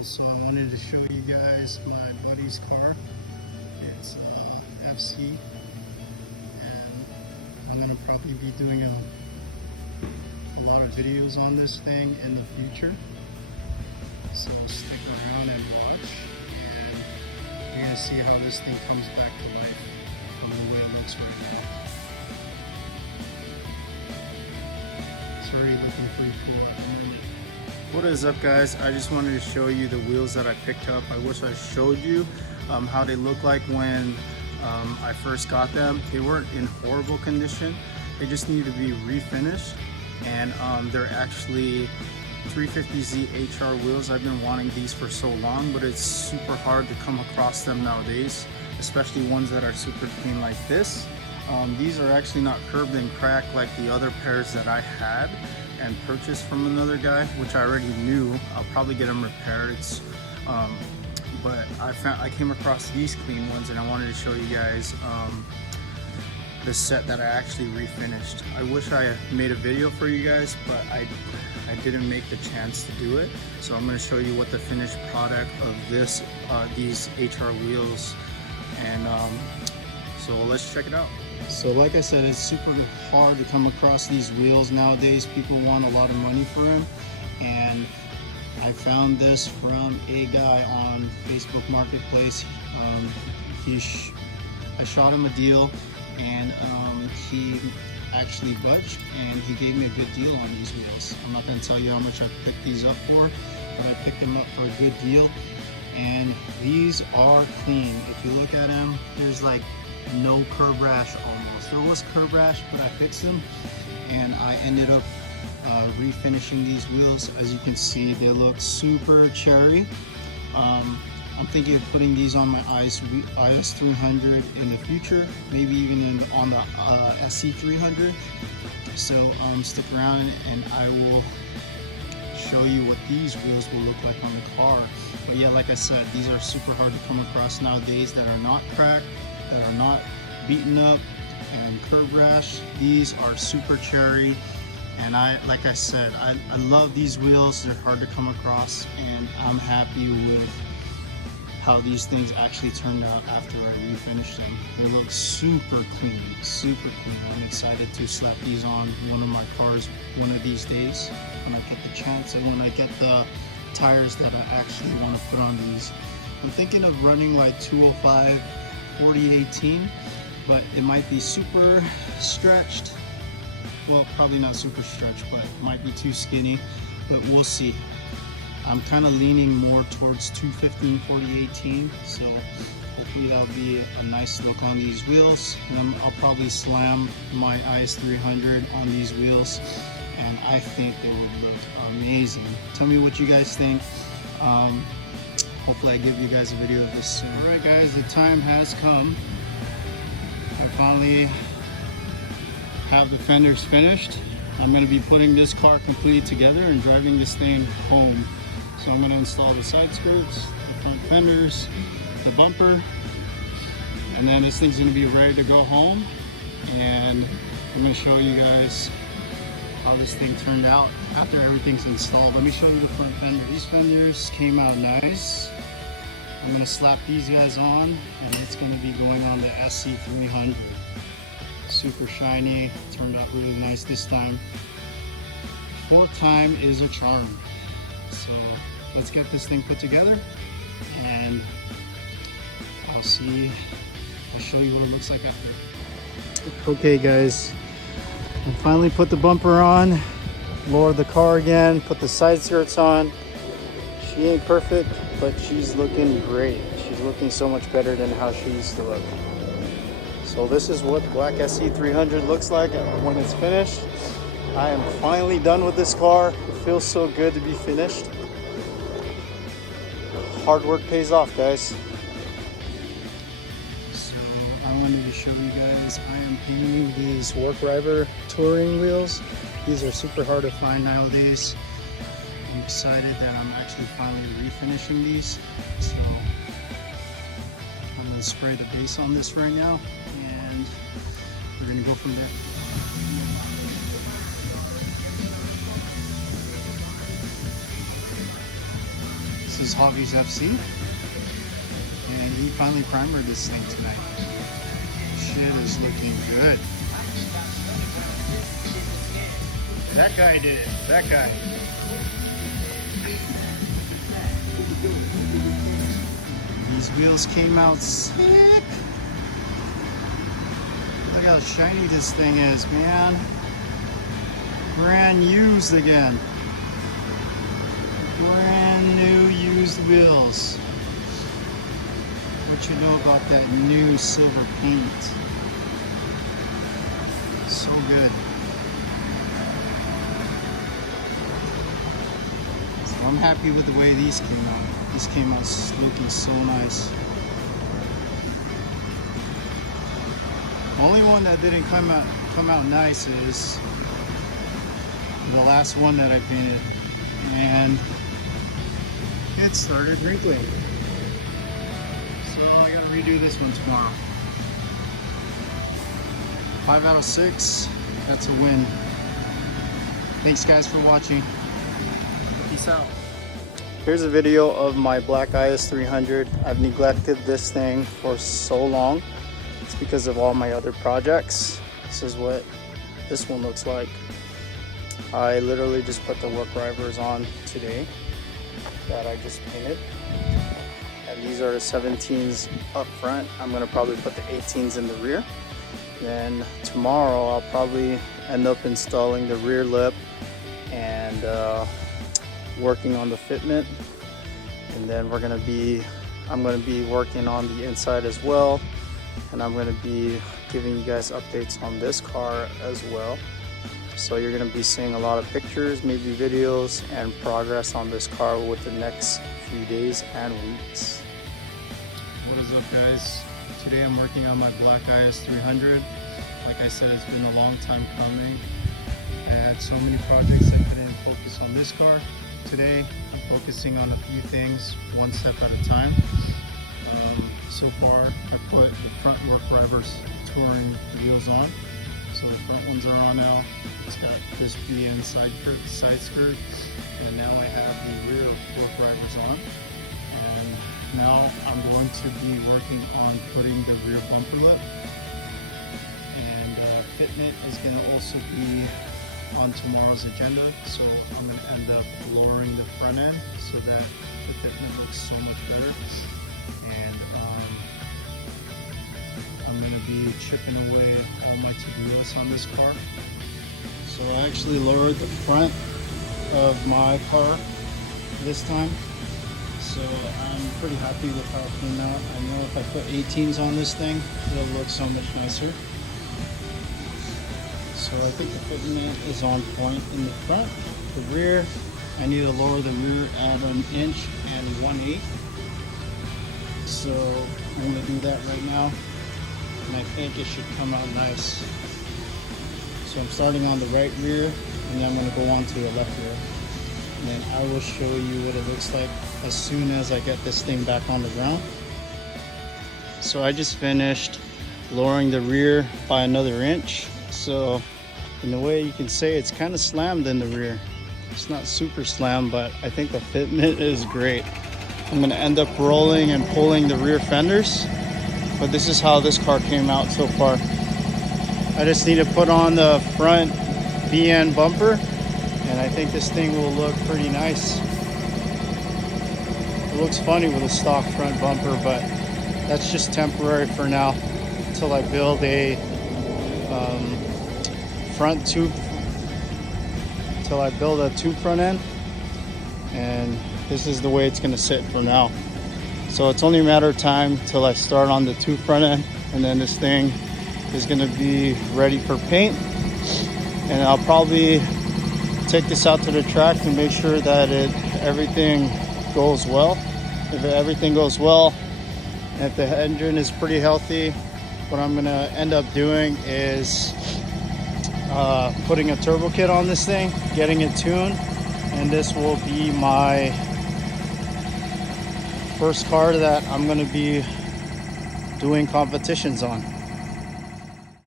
Also, I wanted to show you guys my buddy's car. It's FC, and I'm gonna probably be doing a lot of videos on this thing in the future. So stick around and watch, and you're gonna see how this thing comes back to life from the way it looks right now. It's already looking pretty cool at the moment. What is up, guys? I just wanted to show you the wheels that I picked up. I wish I showed you how they look like when I first got them. They weren't in horrible condition. They just need to be refinished, and they're actually 350Z HR wheels. I've been wanting these for so long, but it's super hard to come across them nowadays, especially ones that are super clean like this. These are actually not curbed and cracked like the other pairs that I had and purchased from another guy, which I already knew. I'll probably get them repaired. But I came across these clean ones, and I wanted to show you guys the set that I actually refinished. I wish I made a video for you guys, but I didn't make the chance to do it. So I'm going to show you what the finished product of these HR wheels, and so let's check it out. So like I said, it's super hard to come across these wheels nowadays. People want a lot of money for them, and I found this from a guy on Facebook Marketplace. I shot him a deal, and he actually budged, and he gave me a good deal on these wheels. I'm not going to tell you how much I picked these up for, but I picked them up for a good deal, and these are clean. If you look at them, there's like no curb rash almost. There was curb rash, but I fixed them, and I ended up refinishing these wheels. As you can see, they look super cherry. I'm thinking of putting these on my Is300 in the future, maybe even on the Sc300. So stick around, and I will show you what these wheels will look like on the car. But yeah, like I said, these are super hard to come across nowadays, that are not cracked, that are not beaten up and curb rash. These are super cherry, and like I said, I love these wheels. They're hard to come across, and I'm happy with how these things actually turned out after I refinished them. They look super clean, super clean. I'm excited to slap these on one of my cars one of these days when I get the chance, and when I get the tires that I actually want to put on these. I'm thinking of running like 205 4018, but it might be super stretched. Well, probably not super stretched, but it might be too skinny, but we'll see. I'm kind of leaning more towards 215 4018, so hopefully that'll be a nice look on these wheels. And I'll probably slam my Is300 on these wheels, and I think they would look amazing. Tell me what you guys think. Hopefully I give you guys a video of this soon. Alright guys, the time has come. I finally have the fenders finished. I'm going to be putting this car completely together and driving this thing home. So I'm going to install the side skirts, the front fenders, the bumper, and then this thing's going to be ready to go home. And I'm going to show you guys how this thing turned out after everything's installed. Let me show you the front fender. These fenders came out nice. I'm going to slap these guys on, and it's going to be going on the Sc300. Super shiny, turned out really nice this time. Fourth time is a charm. So let's get this thing put together, and I'll show you what it looks like after. Okay guys, I finally put the bumper on, lowered the car again, put the side skirts on. She ain't perfect, but she's looking great. She's looking so much better than how she used to look. So this is what black Sc300 looks like when it's finished. I am finally done with this car. It feels so good to be finished. Hard work pays off, guys. So I wanted to show you guys, I am painting these Work Rider touring wheels. These are super hard to find nowadays. I'm excited that I'm actually finally refinishing these. So I'm going to spray the base on this right now, and we're going to go from there. This is Hobbies FC, and he finally primered this thing tonight. Shit is looking good. That guy did it. That guy. These wheels came out sick. Look how shiny this thing is, man. Brand used again. Brand new used wheels. What you know about that new silver paint? So good. So I'm happy with the way these came out. These came out looking so nice. The only one that didn't come out nice is the last one that I painted, and it started wrinkling. So I gotta redo this one tomorrow. 5 out of 6, that's a win. Thanks guys for watching. Peace out. Here's a video of my black Is300. I've neglected this thing for so long. It's because of all my other projects. This is what this one looks like. I literally just put the work drivers on today that I just painted. And these are the 17s up front. I'm gonna probably put the 18s in the rear. Then tomorrow I'll probably end up installing the rear lip and working on the fitment. And then I'm gonna be working on the inside as well. And I'm gonna be giving you guys updates on this car as well. So you're gonna be seeing a lot of pictures, maybe videos, and progress on this car with the next few days and weeks. What is up guys? Today I'm working on my black Is300. Like I said, it's been a long time coming. I had so many projects I couldn't focus on this car. Today I'm focusing on a few things, one step at a time. So far I put the front work drivers touring wheels on. So the front ones are on now. It's got this BN side skirt, and now I have the rear work drivers on. And now I'm going to be working on putting the rear bumper lip. And fitment is going to also be on tomorrow's agenda. So I'm going to end up lowering the front end so that the fitment looks so much better. And I'm going to be chipping away all my to-do lists on this car. So I actually lowered the front of my car this time. So I'm pretty happy with how it came out. I know if I put 18s on this thing, it'll look so much nicer. So I think the fitment is on point in the front. The rear, I need to lower the rear at 1 inch and 1/8. So I'm going to do that right now. And I think it should come out nice. So I'm starting on the right rear, and then I'm going to go on to the left rear. And then I will show you what it looks like as soon as I get this thing back on the ground. So I just finished lowering the rear by another inch. So in a way you can say it's kind of slammed in the rear. It's not super slammed, but I think the fitment is great. I'm going to end up rolling and pulling the rear fenders. But this is how this car came out so far. I just need to put on the front BN bumper, and I think this thing will look pretty nice. It looks funny with a stock front bumper, but that's just temporary for now until I build a front tube, until I build a tube front end. And this is the way it's going to sit for now. So it's only a matter of time till I start on the tube front end, and then this thing is going to be ready for paint. And I'll probably take this out to the track to make sure that everything goes well. If everything goes well, and if the engine is pretty healthy, what I'm going to end up doing is putting a turbo kit on this thing, getting it tuned, and this will be my first car that I'm going to be doing competitions on.